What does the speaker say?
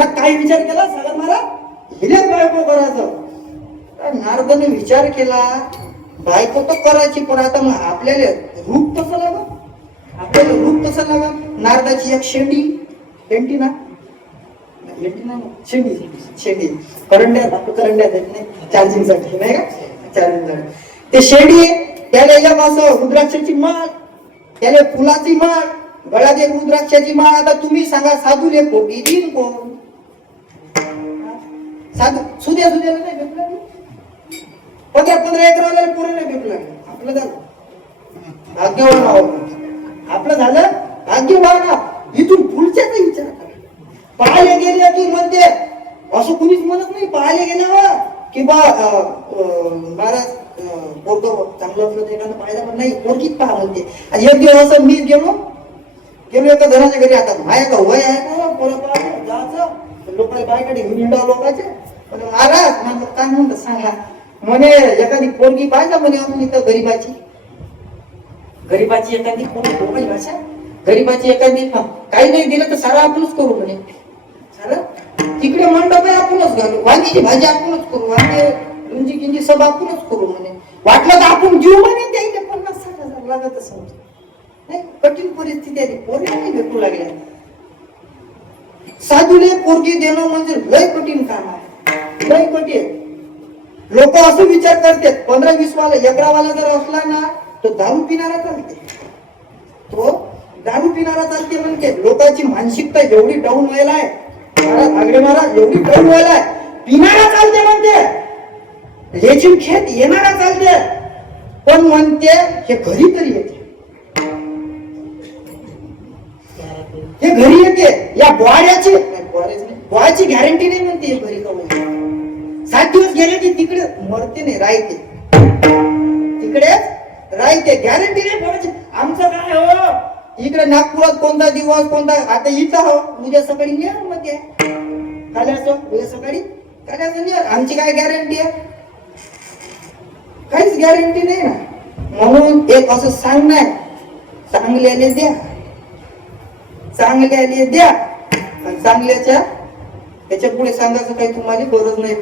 मनात काय विचार केला सागर महाराज, हिलेच बायको करायचं. नारदाने विचार केला बायको तर करायची, पण आता मग आपल्याला रूप कसं लागा, आपल्याला रूप कसं लागा. नारदाची एक शेंडी, शेंडी ना शेंडी, शेंडी करंड्या नाही चार्जिंग साठी नाही का, चार्जिंग साठी ते शेंडी. त्याला एक असं रुद्राक्षाची माळ, त्याला फुलाची माळ, गळ्यात एक रुद्राक्षाची माळ. आता तुम्ही सांगा साधूले पोटी देईन कोण? साधू सुद्याला नाही भेटला, 15 एकराला पुरे नाही भेटला. आपलं झालं भाग्यवान आहोत, आपलं झालं भाग्यवान. इथून पुढच्याचा विचार करा. पाहायला गेले की म्हणते असं कुणीच म्हणत नाही. पाहायला गेल्यावर की बा महाराज पोरग चांगलं असलं तर एखादं पाहायला, पण नाही पोरगीच पहा म्हणते. आणि एक दिवस असं मीच गेलो एका घराच्या घरी. आता माया का वय आहे का पोरं जायचं, लोकांना बायकडे घेऊन येणार लोकांचे. पण महाराज म्हणलं काय म्हणतात सांगा म्हणे, एखादी पोरगी पाहिजे म्हणे आपण इथं गरीबाची एखादी पोरगी भाषा, गरीबाची एखादी काही नाही दिलं तर सारा आपणच करू म्हणे. सारं तिकडे मंडप आहे आपणच घालू, वांगीची भाजी आपणच करू, वांगे रुंजी गिंजी सब आपणच करू म्हणे. वाटलं तर आपण जीव म्हणे द्यायला 50-60 हजार लागत समजा. नाही कठीण परिस्थिती आली, पोरगी नाही भेटू लागल्या. साधूले पोरगी देणं म्हणजे लय कठीण काम आहे, लय कठीण. लोक असं विचार करतात 15-20 वाला एकरावाला जर असला ना तो दारू पिणारा चालते, तो दारू पिणारा चालते म्हणते. लोकांची मानसिकता एवढी डाऊन व्हायला आहे महाराज, एवढी डाऊन व्हायला आहे. पिणारा चालते म्हणते, लेझिम खेत येणारा चालते, पण म्हणते हे घरी तरी येते, हे घरी येते. या बोळ्याची गॅरंटी नाही म्हणते हे घरी कमी. 7 दिवस गेले की तिकडे मरते नाही, राहते तिकडेच राहते, गॅरंटी नाही बोलायची. आमचं काय हो इकडे नागपुरात कोणता दिवस कोणता, आता इथं हो उद्या सकाळी न्या मध्ये काल असो, उद्या सकाळी काय असं न्या. आमची काय गॅरंटी आहे, काहीच गॅरंटी नाही ना. म्हणून एक असं सांगणार, चांगल्याने द्या, चांगल्याने द्या, आणि चांगल्याच्या त्याच्या पुढे सांगायचं काही तुम्हाला गरज नाही.